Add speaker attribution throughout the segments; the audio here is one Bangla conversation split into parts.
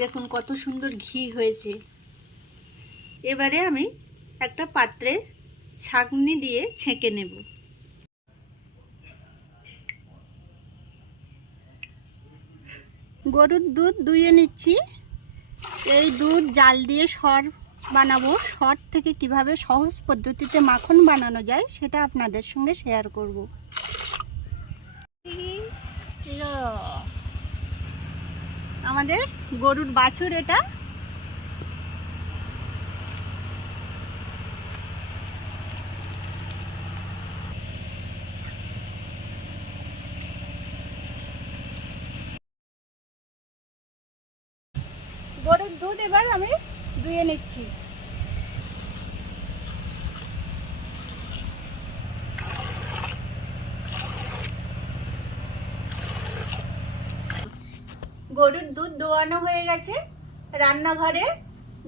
Speaker 1: দেখুন কত সুন্দর ঘি হয়েছে। এবারে আমি একটা পাত্রে ছাঁকনি দিয়ে ছেঁকে নেব। গরুর দুধ দুইয়ে নিচ্ছি। এই দুধ জাল দিয়ে সর বানাবো। সর থেকে কীভাবে সহজ পদ্ধতিতে মাখন বানানো যায় সেটা আপনাদের সঙ্গে শেয়ার করব। আমাদের গরুর বাছুর এটা। গরুর দুধ এবার আমি ধুয়ে নিচ্ছি। গরুর দুধ দোয়ানো হয়ে গেছে। রান্নাঘরে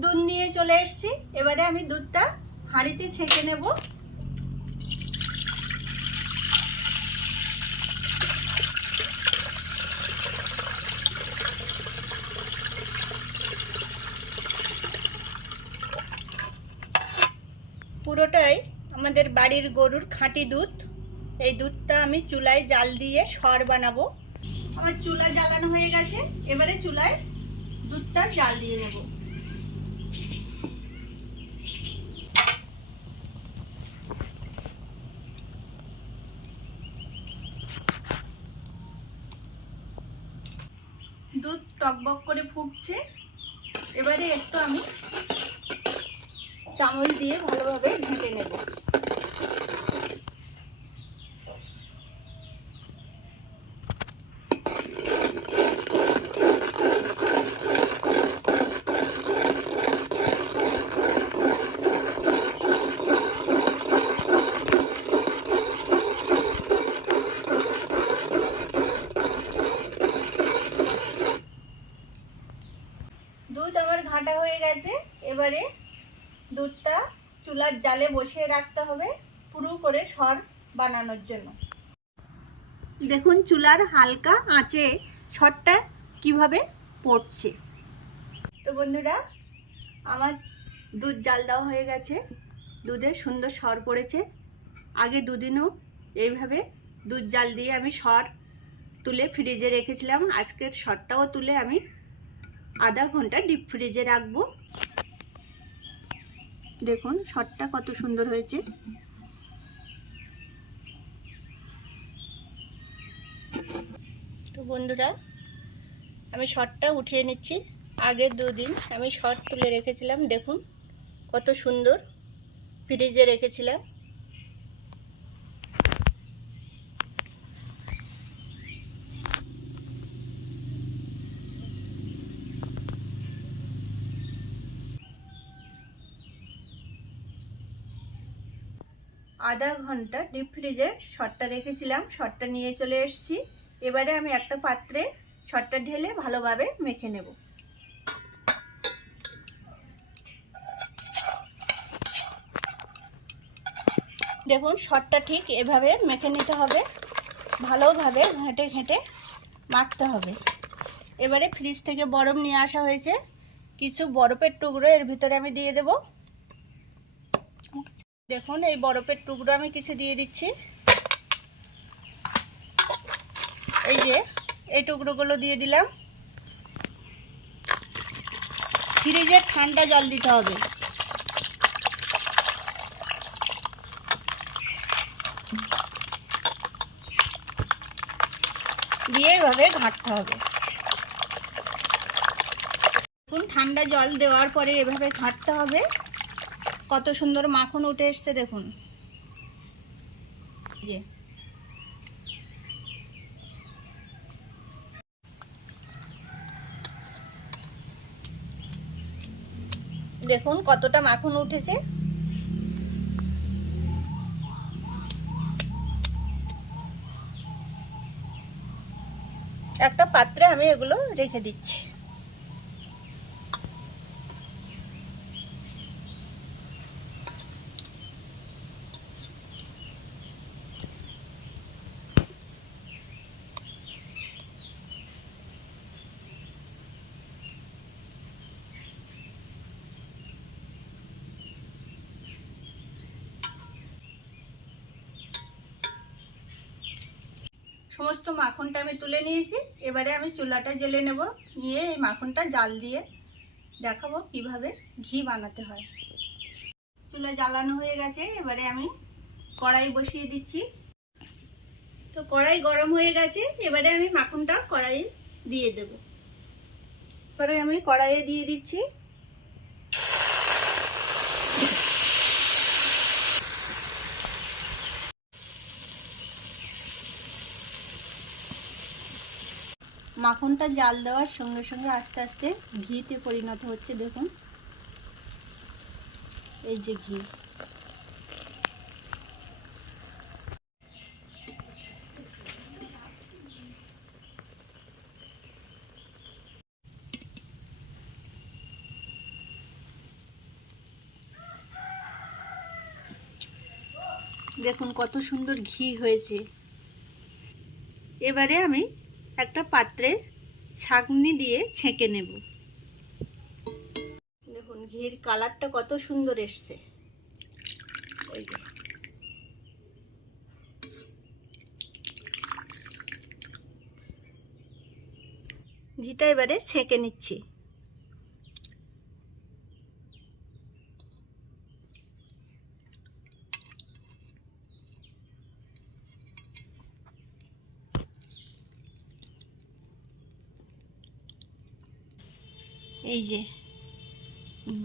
Speaker 1: দুধ নিয়ে চলে এসেছি। এবারে আমি দুধটা হাঁড়িতে ছেঁকে নেব। পুরোটাই আমাদের বাড়ির গরুর খাঁটি দুধ। এই দুধটা আমি চুলায় জাল দিয়ে সর বানাবো। আমার চুলা জ্বালানো হয়ে গেছে। এবারে চুলায় দুধটা জাল দিয়ে নেব। দুধ টকবক করে ফুটছে। এবারে একটু আমি চামচ দিয়ে ভালোভাবে ঘেঁটে নেব দুধ আমার ঘাটা হয়ে গেছে এবারে দুধটা চুলার জালে বসিয়ে রাখতে হবে, পুরো করে সর বানানোর জন্য। দেখুন চুলার হালকা আঁচে সরটা কীভাবে পড়ছে। তো বন্ধুরা, আমার দুধ জাল দেওয়া হয়ে গেছে। দুধে সুন্দর সর পড়েছে। আগে দুদিনও এইভাবে দুধ জাল দিয়ে আমি সর তুলে ফ্রিজে রেখেছিলাম। আজকের সরটাও তুলে আমি আধা ঘণ্টা ডিপ ফ্রিজে রাখব। দেখুন, শটটা কত সুন্দর হয়েছে। তো বন্ধুরা, আমি শটটা উঠিয়ে নিচ্ছি। আগের দুদিন আমি শট তুলে রেখেছিলাম, দেখুন কত সুন্দর ফ্রিজে রেখেছিলাম। আধা ঘণ্টা ডিপ ফ্রিজে শটটা রেখেছিলাম শটটা নিয়ে চলে এসেছি। এবারে আমি একটা পাত্রে শটটা ঢেলে ভালোভাবে মেখে নেব। দেখুন শটটা ঠিক এভাবে মেখে নিতে হবে। ভালোভাবে ঘেঁটে ঘেঁটে মাখতে হবে। এবারে ফ্রিজ থেকে বরফ নিয়ে আসা হয়েছে। কিছু বরফের টুকরো এর ভিতরে আমি দিয়ে দেবো। দেখুন, এই বরফের টুকরো আমি কিছু দিয়ে দিচ্ছি। এই যে, এই টুকরোগুলো দিয়ে দিলাম। ফ্রিজে ঠান্ডা জল দিতে হবে। দিয়ে এভাবে ঘাঁটতে হবে। ঠান্ডা জল দেওয়ার পরে এভাবে ঘাঁটতে হবে। কত সুন্দর মাখন উঠে এসছে, দেখুন। যে দেখুন কতটা মাখন উঠেছে। একটা পাত্রে আমি এগুলো রেখে দিচ্ছি। সমস্ত মাখনটা আমি তুলে নিয়েছি। এবারে আমি চুলাটা জেলে নেব, নিয়ে এই মাখনটা জাল দিয়ে দেখাবো কীভাবে ঘি বানাতে হয়। চুলা জ্বালানো হয়ে গেছে, এবারে আমি কড়াই বসিয়ে দিচ্ছি। তো কড়াই গরম হয়ে গেছে, এবারে আমি মাখনটা কড়াই দিয়ে দেব। এবারে আমি কড়াইয়ে দিয়ে দিচ্ছি। মাখনটা জাল দেওয়ার সঙ্গে সঙ্গে আস্তে আস্তে ঘিতে পরিণত হচ্ছে, দেখুন। এই যে ঘি। দেখুন কত সুন্দর ঘি হয়েছে। এবারে আমি একটা পাত্রে ছাঁকনি দিয়ে ছেঁকে নেব। দেখুন, ঘির কালারটা কত সুন্দর এসছে। ঘিটা এবারে ছেঁকে নিচ্ছি। এই যে,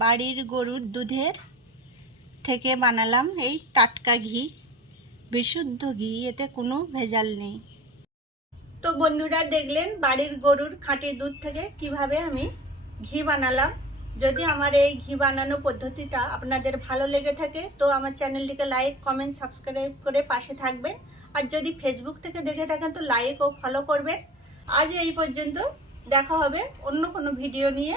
Speaker 1: বাড়ির গরুর দুধের থেকে বানালাম এই টাটকা ঘি, বিশুদ্ধ ঘি, এতে কোনো ভেজাল নেই। তো বন্ধুরা, দেখলেন বাড়ির গরুর খাঁটি দুধ থেকে কীভাবে আমি ঘি বানালাম। যদি আমার এই ঘি বানানো পদ্ধতিটা আপনাদের ভালো লেগে থাকে, তো আমার চ্যানেলটিকে লাইক, কমেন্ট, সাবস্ক্রাইব করে পাশে থাকবেন। আর যদি ফেসবুক থেকে দেখে থাকেন, তো লাইক ও ফলো করবেন। আজ এই পর্যন্ত দেখা হবে অন্য কোনো ভিডিও নিয়ে।